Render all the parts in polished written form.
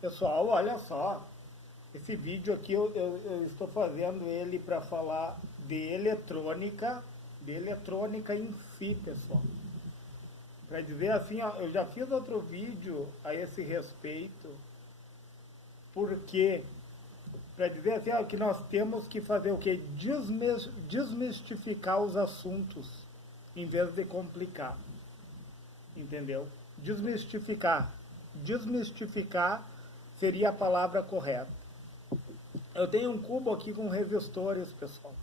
Pessoal, olha só, esse vídeo aqui eu estou fazendo ele para falar de eletrônica em si, pessoal. Para dizer assim, ó, eu já fiz outro vídeo a esse respeito, porque para dizer assim, ó, que nós temos que fazer o que? Desmistificar os assuntos, em vez de complicar, entendeu? Desmistificar. Desmistificar seria a palavra correta. Eu tenho um cubo aqui com resistores, pessoal.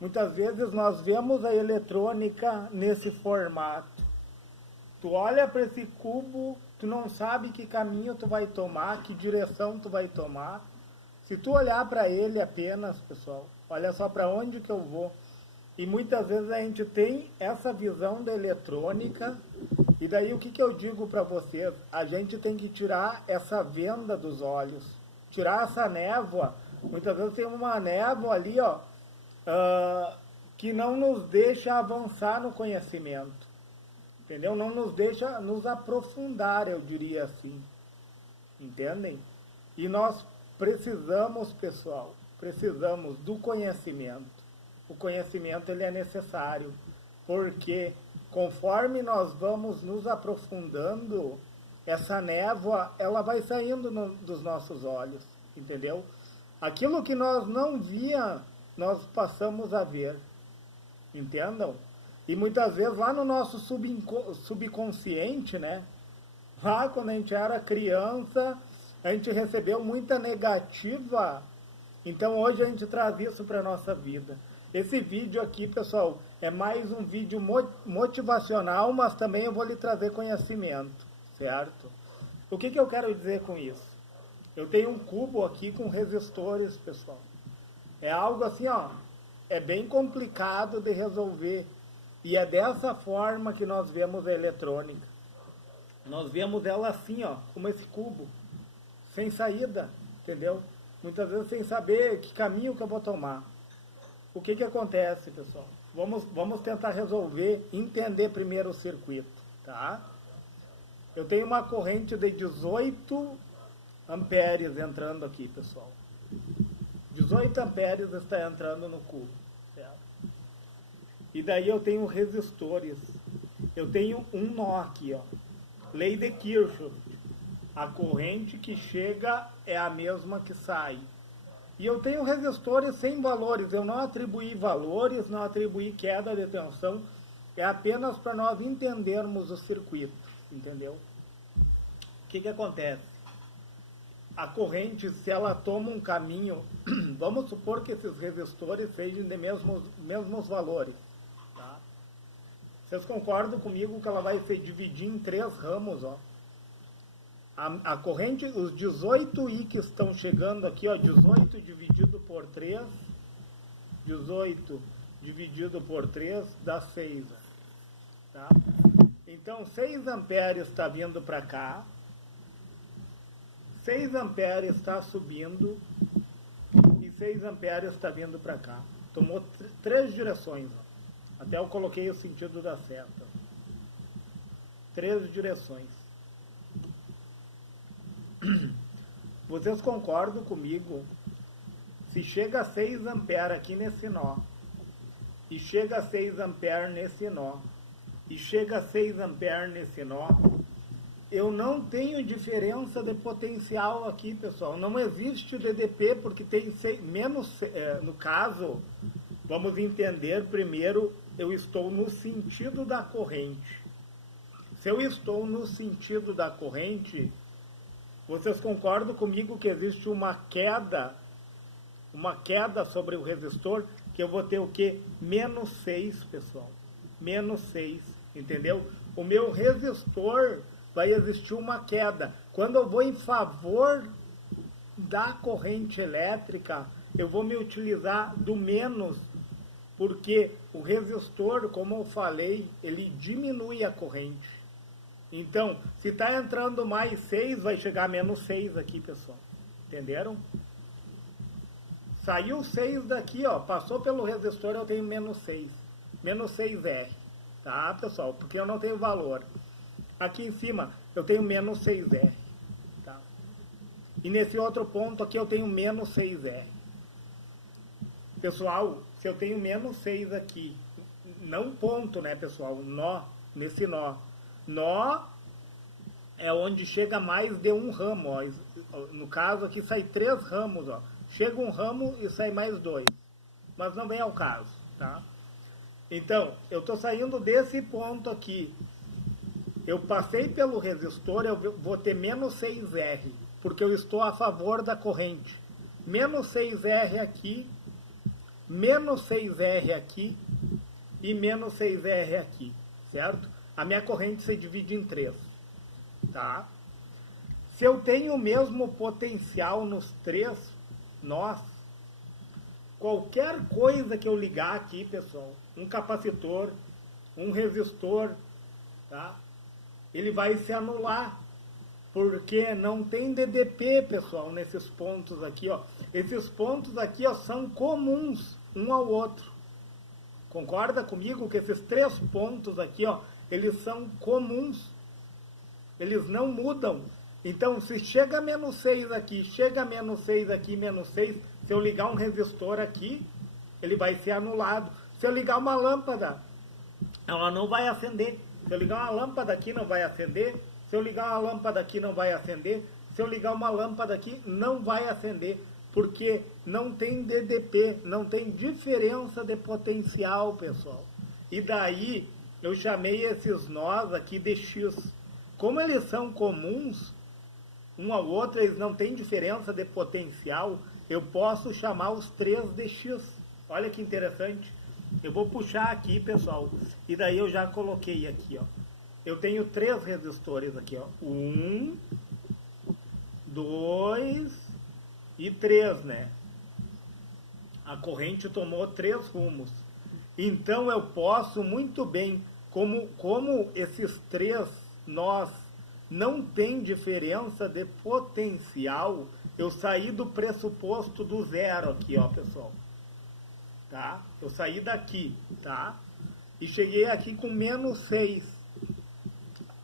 Muitas vezes nós vemos a eletrônica nesse formato. Tu olha para esse cubo, tu não sabe que caminho tu vai tomar, que direção tu vai tomar. Se tu olhar para ele apenas, pessoal, olha só para onde que eu vou. E muitas vezes a gente tem essa visão da eletrônica, e daí o que eu digo para vocês? A gente tem que tirar essa venda dos olhos, tirar essa névoa. Muitas vezes tem uma névoa ali, ó, que não nos deixa avançar no conhecimento, entendeu? Não nos deixa nos aprofundar, eu diria assim, entendem? E nós precisamos, pessoal, precisamos do conhecimento. O conhecimento ele é necessário, porque conforme nós vamos nos aprofundando, essa névoa ela vai saindo dos nossos olhos, entendeu? Aquilo que nós não via, nós passamos a ver, entendam? E muitas vezes lá no nosso subconsciente, né? Lá quando a gente era criança, a gente recebeu muita negativa. Então hoje a gente traz isso para a nossa vida. Esse vídeo aqui, pessoal, é mais um vídeo motivacional, mas também eu vou lhe trazer conhecimento, certo? O que eu quero dizer com isso? Eu tenho um cubo aqui com resistores, pessoal. É algo assim, ó, é bem complicado de resolver. E é dessa forma que nós vemos a eletrônica. Nós vemos ela assim, ó, como esse cubo, sem saída, entendeu? Muitas vezes sem saber que caminho que eu vou tomar. O que acontece, pessoal? Vamos tentar resolver, entender primeiro o circuito, tá? Eu tenho uma corrente de 18 amperes entrando aqui, pessoal. 18 amperes está entrando no cubo, certo? E daí eu tenho resistores. Eu tenho um nó aqui, ó. Lei de Kirchhoff. A corrente que chega é a mesma que sai. E eu tenho resistores sem valores. Eu não atribuí valores, não atribuí queda de tensão. É apenas para nós entendermos o circuito, entendeu? O que acontece? A corrente, se ela toma um caminho, vamos supor que esses resistores sejam de mesmos valores, tá? Vocês concordam comigo que ela vai se dividir em 3 ramos, ó? A corrente, os 18 I que estão chegando aqui, ó, 18 dividido por 3, 18 dividido por 3 dá 6, ó, tá? Então 6 amperes está vindo para cá, 6 amperes está subindo e 6 amperes está vindo para cá. Tomou 3 direções, ó. Até eu coloquei o sentido da seta. 3 direções. Vocês concordam comigo? Se chega a 6 amperes aqui nesse nó, e chega a 6 amperes nesse nó, e chega a 6 amperes nesse nó, eu não tenho diferença de potencial aqui, pessoal. Não existe DDP, porque tem menos, no caso, vamos entender primeiro, eu estou no sentido da corrente. Se eu estou no sentido da corrente, vocês concordam comigo que existe uma queda sobre o resistor, que eu vou ter o quê? Menos 6, pessoal. Menos 6, entendeu? O meu resistor vai existir uma queda. Quando eu vou em favor da corrente elétrica, eu vou me utilizar do menos, porque o resistor, como eu falei, ele diminui a corrente. Então, se está entrando mais 6, vai chegar a menos 6 aqui, pessoal. Entenderam? Saiu 6 daqui, ó, passou pelo resistor, eu tenho menos 6. Menos 6R. Tá, pessoal? Porque eu não tenho valor. Aqui em cima, eu tenho menos 6R. Tá? E nesse outro ponto aqui eu tenho menos 6R. Pessoal, se eu tenho menos 6 aqui, não ponto, né, pessoal? Nó, nesse nó. Nó é onde chega mais de um ramo, ó. No caso aqui sai 3 ramos, ó. Chega um ramo e sai mais 2. Mas não vem ao caso, tá? Então, eu estou saindo desse ponto aqui. Eu passei pelo resistor, eu vou ter menos 6R, porque eu estou a favor da corrente. Menos 6R aqui, menos 6R aqui e menos 6R aqui, certo? A minha corrente se divide em 3, tá? Se eu tenho o mesmo potencial nos 3 nós, qualquer coisa que eu ligar aqui, pessoal, um capacitor, um resistor, tá? Ele vai se anular, porque não tem DDP, pessoal, nesses pontos aqui, ó. Esses pontos aqui, ó, são comuns um ao outro. Concorda comigo que esses 3 pontos aqui, ó, eles são comuns. Eles não mudam. Então, se chega a menos 6 aqui, chega a menos 6 aqui, menos 6, se eu ligar um resistor aqui, ele vai ser anulado. Se eu ligar uma lâmpada, ela não vai acender. Se eu ligar uma lâmpada aqui, não vai acender. Se eu ligar uma lâmpada aqui, não vai acender. Se eu ligar uma lâmpada aqui, não vai acender. Porque não tem DDP, não tem diferença de potencial, pessoal. E daí, eu chamei esses nós aqui de X. Como eles são comuns, um ao outro, eles não têm diferença de potencial, eu posso chamar os 3 de X. Olha que interessante. Eu vou puxar aqui, pessoal, e daí eu já coloquei aqui, ó. Eu tenho 3 resistores aqui, ó. 1, 2 e 3, né? A corrente tomou 3 rumos. Então eu posso muito bem, como esses 3 nós não tem diferença de potencial, eu saí do pressuposto do zero aqui, ó, pessoal. Tá? Eu saí daqui, tá? E cheguei aqui com menos 6.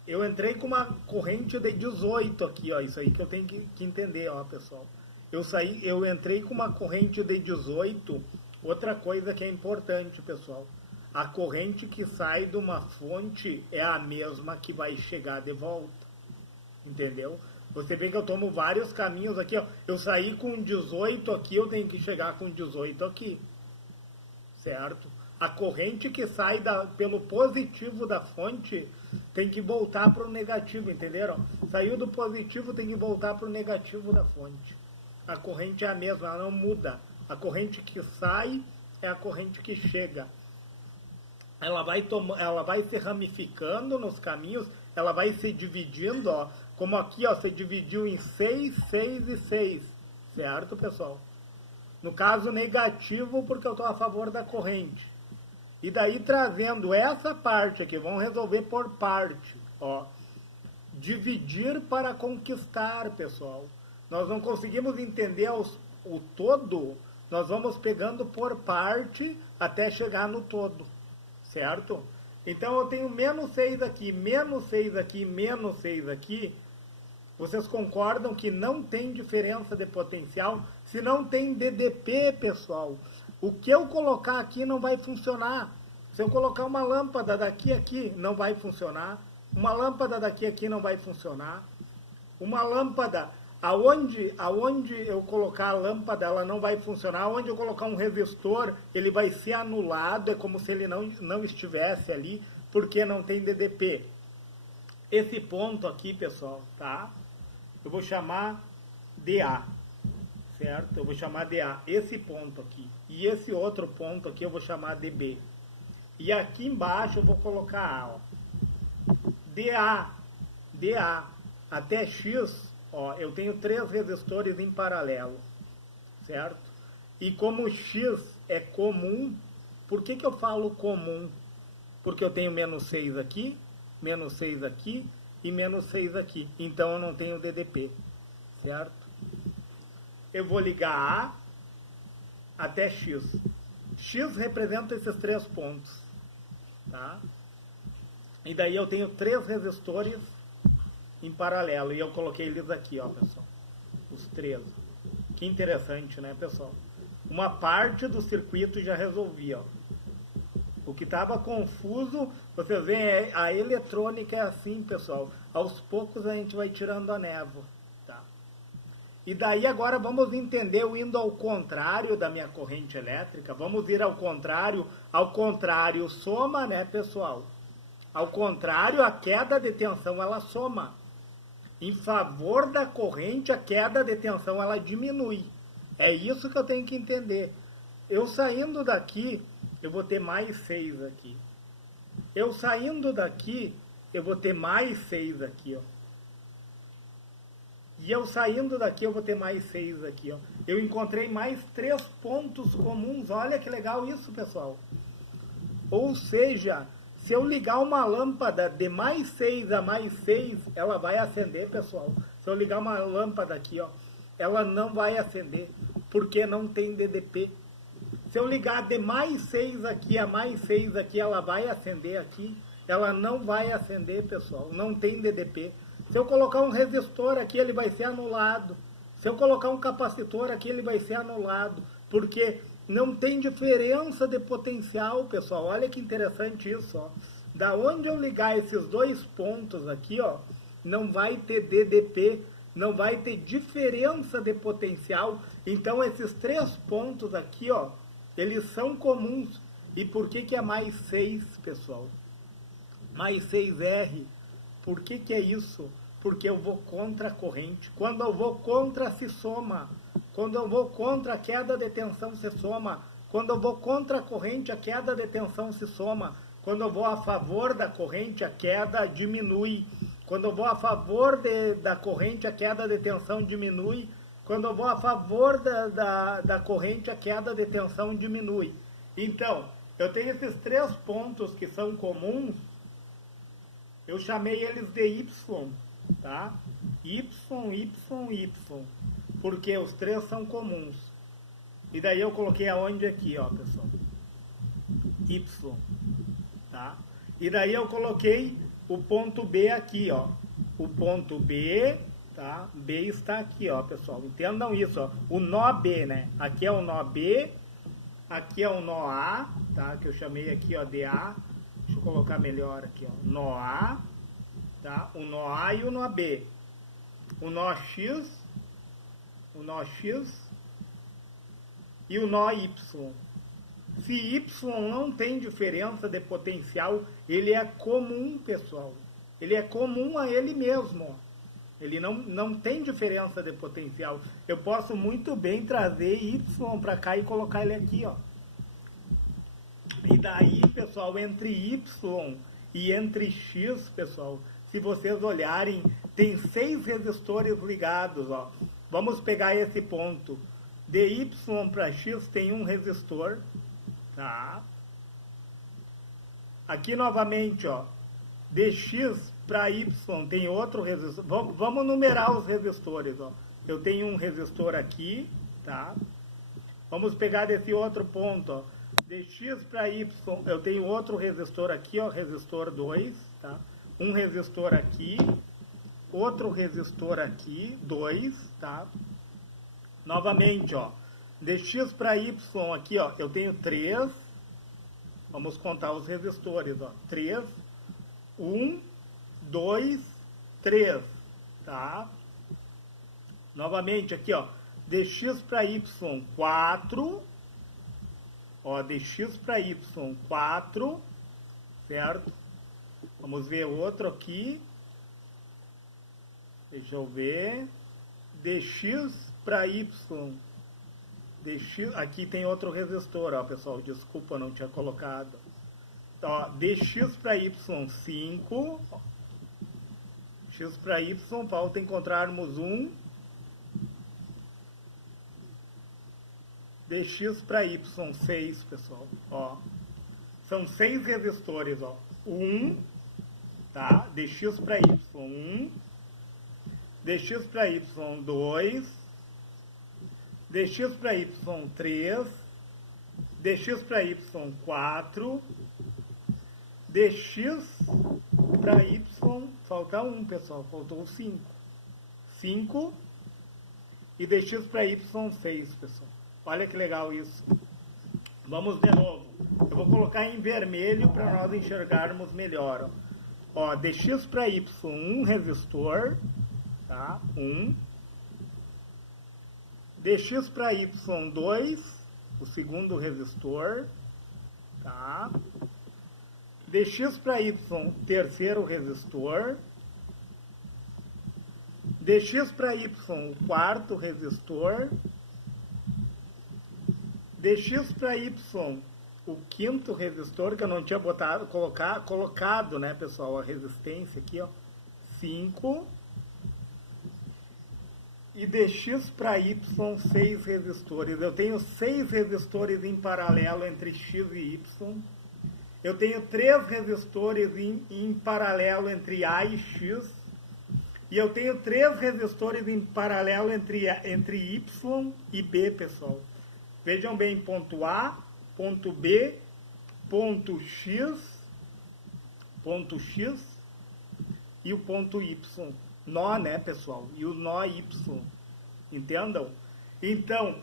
Eu entrei com uma corrente de 18 aqui, ó. Isso aí que eu tenho que entender, ó, pessoal. Eu entrei com uma corrente de 18. Outra coisa que é importante, pessoal. A corrente que sai de uma fonte é a mesma que vai chegar de volta. Entendeu? Você vê que eu tomo vários caminhos aqui, ó. Eu saí com 18 aqui, eu tenho que chegar com 18 aqui. Certo? A corrente que sai pelo positivo da fonte tem que voltar para o negativo, entenderam? Saiu do positivo, tem que voltar para o negativo da fonte. A corrente é a mesma, ela não muda. A corrente que sai é a corrente que chega. Ela vai se ramificando nos caminhos, ela vai se dividindo, ó, como aqui, ó, se dividiu em 6, 6 e 6. Certo, pessoal? No caso negativo, porque eu estou a favor da corrente. E daí trazendo essa parte aqui, vamos resolver por parte. Ó. Dividir para conquistar, pessoal. Nós não conseguimos entender o todo, nós vamos pegando por parte até chegar no todo. Certo? Então eu tenho menos 6 aqui, menos 6 aqui, menos 6 aqui. Vocês concordam que não tem diferença de potencial? Se não tem DDP, pessoal, o que eu colocar aqui não vai funcionar. Se eu colocar uma lâmpada daqui a aqui, não vai funcionar. Uma lâmpada daqui a aqui não vai funcionar. Uma lâmpada, aonde eu colocar a lâmpada, ela não vai funcionar. Aonde eu colocar um resistor, ele vai ser anulado. É como se ele não estivesse ali, porque não tem DDP. Esse ponto aqui, pessoal, tá? Eu vou chamar DA, certo? Eu vou chamar DA, esse ponto aqui. E esse outro ponto aqui eu vou chamar DB. E aqui embaixo eu vou colocar A, ó. DA, até X, ó, eu tenho 3 resistores em paralelo, certo? E como X é comum, por que eu falo comum? Porque eu tenho menos 6 aqui, menos 6 aqui e menos 6 aqui. Então eu não tenho DDP, certo? Eu vou ligar A até X. X representa esses 3 pontos, tá? E daí eu tenho 3 resistores em paralelo. E eu coloquei eles aqui, ó, pessoal. os 3. Que interessante, né, pessoal? Uma parte do circuito já resolvia, ó. O que estava confuso, vocês veem, a eletrônica é assim, pessoal. Aos poucos a gente vai tirando a névoa, tá? E daí agora vamos entender o indo ao contrário da minha corrente elétrica. Vamos ir ao contrário soma, né, pessoal? Ao contrário, a queda de tensão ela soma. Em favor da corrente, a queda de tensão ela diminui. É isso que eu tenho que entender. Eu saindo daqui, eu vou ter mais 6 aqui. Eu saindo daqui, eu vou ter mais 6 aqui, ó. E eu saindo daqui, eu vou ter mais 6 aqui, ó. Eu encontrei mais 3 pontos comuns. Olha que legal isso, pessoal. Ou seja, se eu ligar uma lâmpada de mais 6 a mais 6, ela vai acender, pessoal. Se eu ligar uma lâmpada aqui, ó, ela não vai acender, porque não tem DDP. Se eu ligar de mais 6 aqui a mais 6 aqui, ela vai acender aqui. Ela não vai acender, pessoal. Não tem DDP. Se eu colocar um resistor aqui, ele vai ser anulado. Se eu colocar um capacitor aqui, ele vai ser anulado. Porque não tem diferença de potencial, pessoal. Olha que interessante isso, ó. Da onde eu ligar esses 2 pontos aqui, ó, não vai ter DDP, não vai ter diferença de potencial. Então, esses 3 pontos aqui, ó, eles são comuns. E por que é mais 6, pessoal? Mais 6R. Por que é isso? Porque eu vou contra a corrente. Quando eu vou contra, se soma. Quando eu vou contra, a queda de tensão se soma. Quando eu vou contra a corrente, a queda de tensão se soma. Quando eu vou a favor da corrente, a queda diminui. Quando eu vou a favor da corrente, a queda de tensão diminui. Quando eu vou a favor da corrente, a queda de tensão diminui. Então, eu tenho esses 3 pontos que são comuns. Eu chamei eles de Y, tá? Y, Y, Y. Porque os 3 são comuns. E daí eu coloquei aonde aqui, ó, pessoal? Y, tá? E daí eu coloquei o ponto B aqui, ó. O ponto B, tá? B está aqui, ó, pessoal. Entendam isso, ó. O nó B, né? Aqui é o nó B, aqui é o nó A, tá? Que eu chamei aqui, ó, de A. Deixa eu colocar melhor aqui, ó. Nó A, tá? O nó A e o nó B. O nó X e o nó Y. Se Y não tem diferença de potencial, ele é comum, pessoal. Ele é comum a ele mesmo, ó. Ele não tem diferença de potencial. Eu posso muito bem trazer Y para cá e colocar ele aqui, ó. E daí, pessoal, entre Y e entre X, pessoal, se vocês olharem, tem 6 resistores ligados, ó. Vamos pegar esse ponto. De Y para X tem um resistor, tá? Aqui novamente, ó. De X para Y tem outro resistor. Vamos numerar os resistores, ó. Eu tenho um resistor aqui, tá? Vamos pegar desse outro ponto, ó. De X para Y, eu tenho outro resistor aqui, ó, resistor 2, tá? Um resistor aqui, outro resistor aqui, 2, tá? Novamente, ó, de X para Y aqui, ó, eu tenho 3. Vamos contar os resistores, ó. 3, 1, 2, 3, tá? Novamente aqui, ó, de X para Y, 4. Ó, de X para Y, 4, certo? Vamos ver outro aqui. Deixa eu ver. De X para Y. Aqui tem outro resistor, ó, pessoal. Desculpa, não tinha colocado. Ó, de X para Y, 5. X para Y, falta encontrarmos um. De X para Y, 6, pessoal. Ó, são 6 resistores, ó. 1, tá? De X para Y, 1. De X para Y, 2. De X para Y, 3. De X para Y, 4. De X para Y, falta um, pessoal. Faltou 5. 5. e dx para y6, pessoal. Olha que legal isso. Vamos de novo. Eu vou colocar em vermelho para nós enxergarmos melhor. Ó, dx para y, um resistor, tá? 1. Dx para y2, o segundo resistor, tá? Dx para y, terceiro resistor. Dx para y, quarto resistor. Dx para y, o quinto resistor, que eu não tinha colocado, né, pessoal, a resistência aqui, ó, 5. E dx para y, 6 resistores. Eu tenho 6 resistores em paralelo entre x e y. Eu tenho 3 resistores em paralelo entre A e X. E eu tenho 3 resistores em paralelo entre Y e B, pessoal. Vejam bem, ponto A, ponto B, ponto X e o ponto Y. Nó, né, pessoal? E o nó Y. Entendam? Então,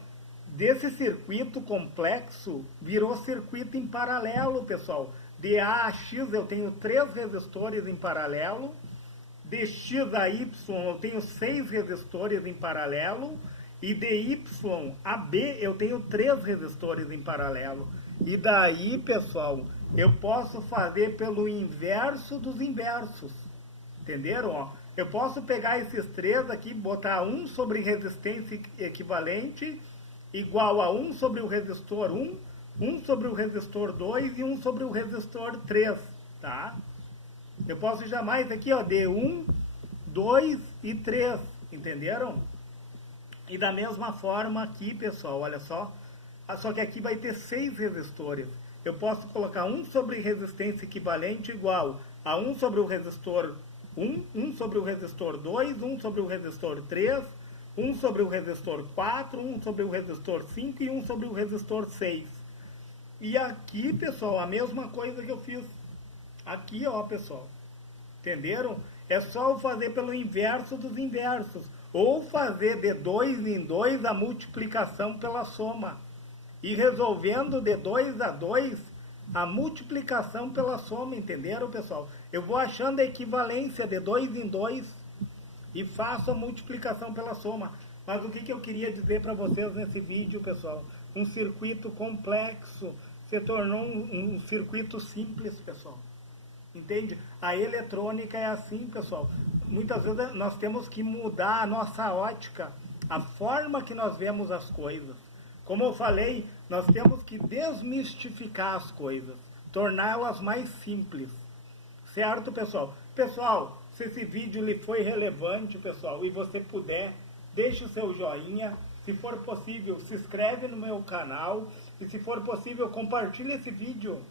desse circuito complexo, virou circuito em paralelo, pessoal. De A a X eu tenho 3 resistores em paralelo. De X a Y eu tenho 6 resistores em paralelo. E de Y a B eu tenho 3 resistores em paralelo. E daí, pessoal, eu posso fazer pelo inverso dos inversos. Entenderam? Ó, eu posso pegar esses 3 aqui, botar 1 sobre resistência equivalente igual a 1 sobre o resistor 1, 1 sobre o resistor 2 e 1 sobre o resistor 3, tá? Eu posso jamais aqui, ó, de 1, 2 e 3, entenderam? E da mesma forma aqui, pessoal, olha só, só que aqui vai ter 6 resistores. Eu posso colocar 1 sobre resistência equivalente igual a 1 sobre o resistor 1, 1 sobre o resistor 2, 1 sobre o resistor 3, 1 sobre o resistor 4, 1 sobre o resistor 5 e 1 sobre o resistor 6. E aqui, pessoal, a mesma coisa que eu fiz. Aqui, ó, pessoal. Entenderam? É só eu fazer pelo inverso dos inversos. Ou fazer de 2 em 2 a multiplicação pela soma. E resolvendo de 2 a 2 a multiplicação pela soma. Entenderam, pessoal? Eu vou achando a equivalência de 2 em 2 e faço a multiplicação pela soma. Mas o que eu queria dizer para vocês nesse vídeo, pessoal? Um circuito complexo se tornou um circuito simples, pessoal. Entende? A eletrônica é assim, pessoal. Muitas vezes nós temos que mudar a nossa ótica, a forma que nós vemos as coisas. Como eu falei, nós temos que desmistificar as coisas, torná-las mais simples. Certo, pessoal? Pessoal, se esse vídeo lhe foi relevante, pessoal, e você puder, deixe o seu joinha. Se for possível, se inscreve no meu canal. E se for possível, compartilhe esse vídeo